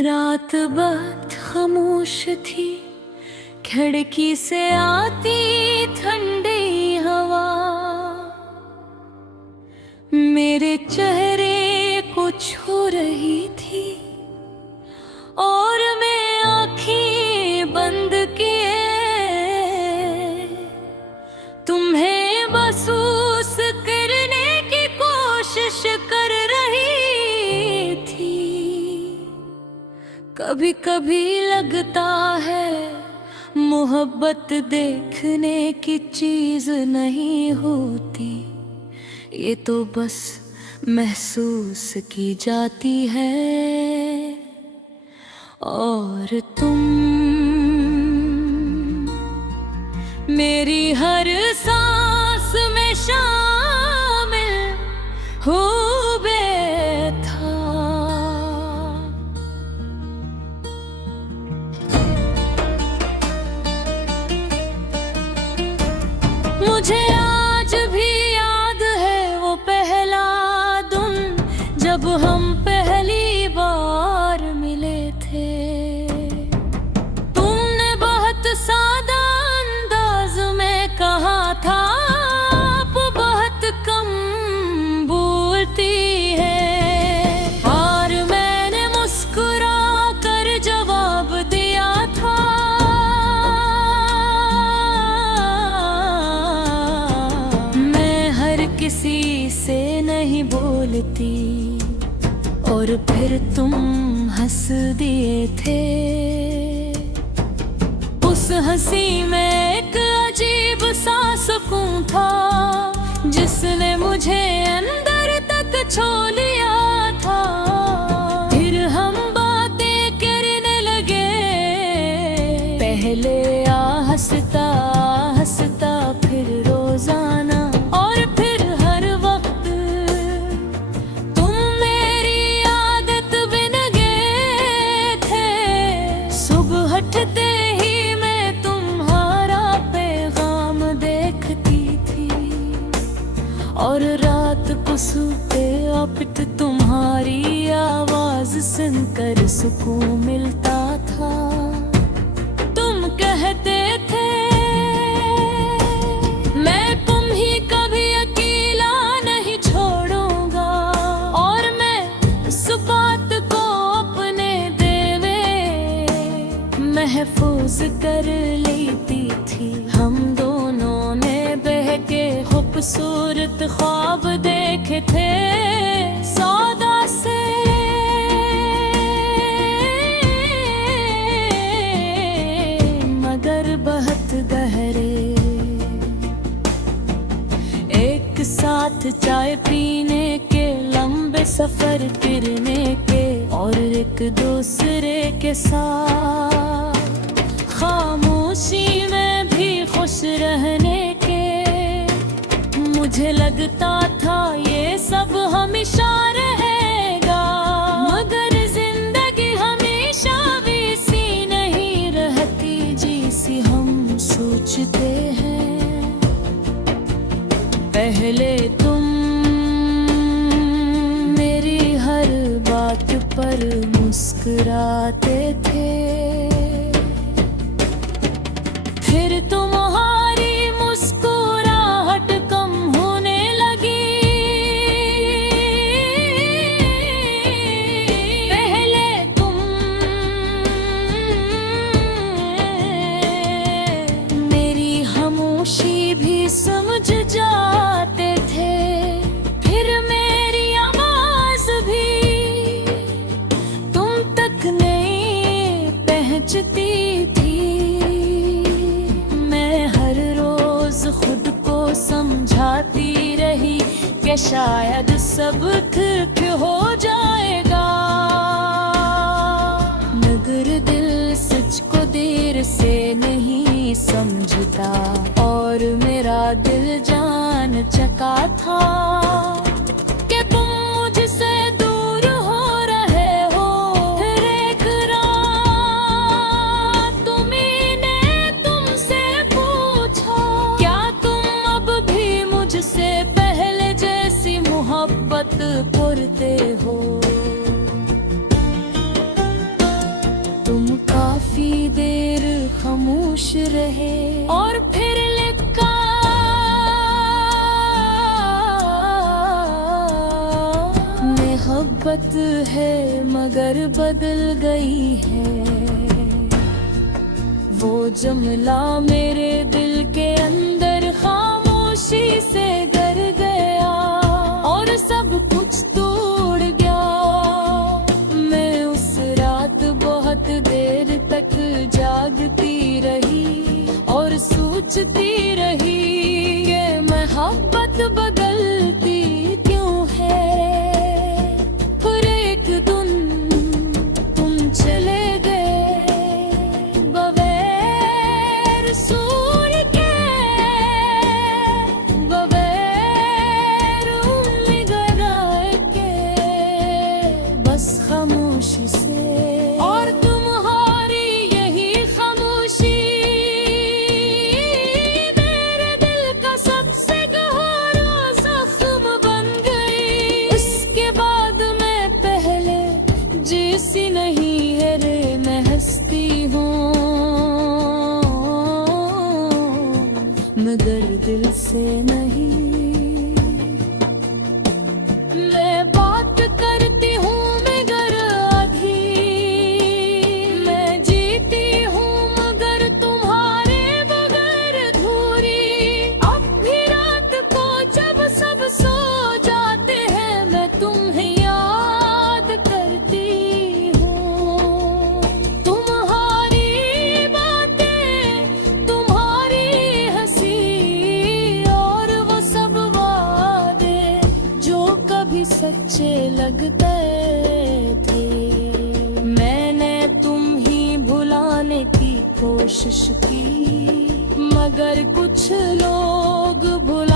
रात बहुत खामोश थी, खिड़की से आती ठंडी हवा मेरे चेहरे को छू रही थी और मैं आँखें बंद किए तुम्हें महसूस करने की कोशिश कर रही थी। कभी कभी लगता है मोहब्बत देखने की चीज नहीं होती, ये तो बस महसूस की जाती है। और तुम मेरी हर सांस में शामिल हो था। मुझे आज भी याद है वो पहला दिन जब हम पहली बार मिले थे। तुमने बहुत सादा अंदाज में कहा था आप बहुत कम बोलती है, और मैंने मुस्कुरा कर जवाब दिया था मैं हर किसी से नहीं बोलती। और फिर तुम हंस दिए थे, उस हंसी में एक अजीब सा सुकून था जिसने मुझे अंदर तक छू लिया था। फिर हम बातें करने लगे, पहले हंसता हंसता फिर रोजाना, और फिर हर वक्त तुम मेरी आदत बन गए थे। सुबह हटते ही मैं तुम्हारा पैगाम देखती थी, और रात को सोते वक्त तुम्हारी आवाज सुनकर सुकून मिलता था। तुम कहते थे मैं तुम ही कभी अकेला नहीं छोड़ूंगा, और मैं उस बात को अपने देवे महफूज कर लेती थी। हम दोनों ने बहके खूबसूरत ख्वाब देखे थे सौदा से, मगर बहुत गहरे। एक साथ चाय पीने के, लंबे सफर करने के, और एक दूसरे के साथ खामोशी में भी खुश रहने के। मुझे लगता था ये सब हमेशा रहेगा, मगर जिंदगी हमेशा वैसी नहीं रहती जैसी हम सोचते हैं। पहले तुम मेरी हर बात पर मुस्कुराते थे, फिर तुम्हारी मुस्कुराहट कम होने लगी। पहले तुम मेरी खामोशी भी समझ जाते थे, फिर मेरी आवाज भी तुम तक नहीं पहुंचती थी। मैं हर रोज खुद को समझाती रही कि शायद सब ठीक हो जाएगा, मगर दिल सच को देर से नहीं समझता, और मेरा दिल जान चका था कि तुम मुझसे दूर हो रहे हो। फिर एक रात तुम्हीं ने तुमसे पूछा क्या तुम अब भी मुझसे पहले जैसी मोहब्बत करते हो। थोड़ी देर खामोश रहे और फिर लिखा, मोहब्बत है मगर बदल गई है। वो जुमला मेरे दिल के अंदर खामोशी से डर गया और सब कुछ तोड़ गया। मैं उस रात बहुत देर तक जागती रही और सोचती रही कि मोहब्बत बदलती क्यों है। फिर एक दिन तुम चले गए बगैर सूर के, बगैर उम्मीद के, बस खामोशी से। और तुम्हारी यही खामोशी मेरे दिल का सबसे गहरा जख्म बन गई। उसके बाद मैं पहले जैसी नहीं है रे, मैं हंसती हूँ मगर दिल से नहीं। मैं बात करती हूँ मगर आधी, मैं जीती हूँ मगर तुम्हारे बगैर अधूरी। अब भी रात को जब सब सो जाते हैं मैं तुम्हें याद करती हूँ। तुम्हारी बातें, तुम्हारी हंसी और वो सब वादे जो कभी सच्चे लगते थे। मैंने तुम ही भुलाने की कोशिश की मगर कुछ लोग भुला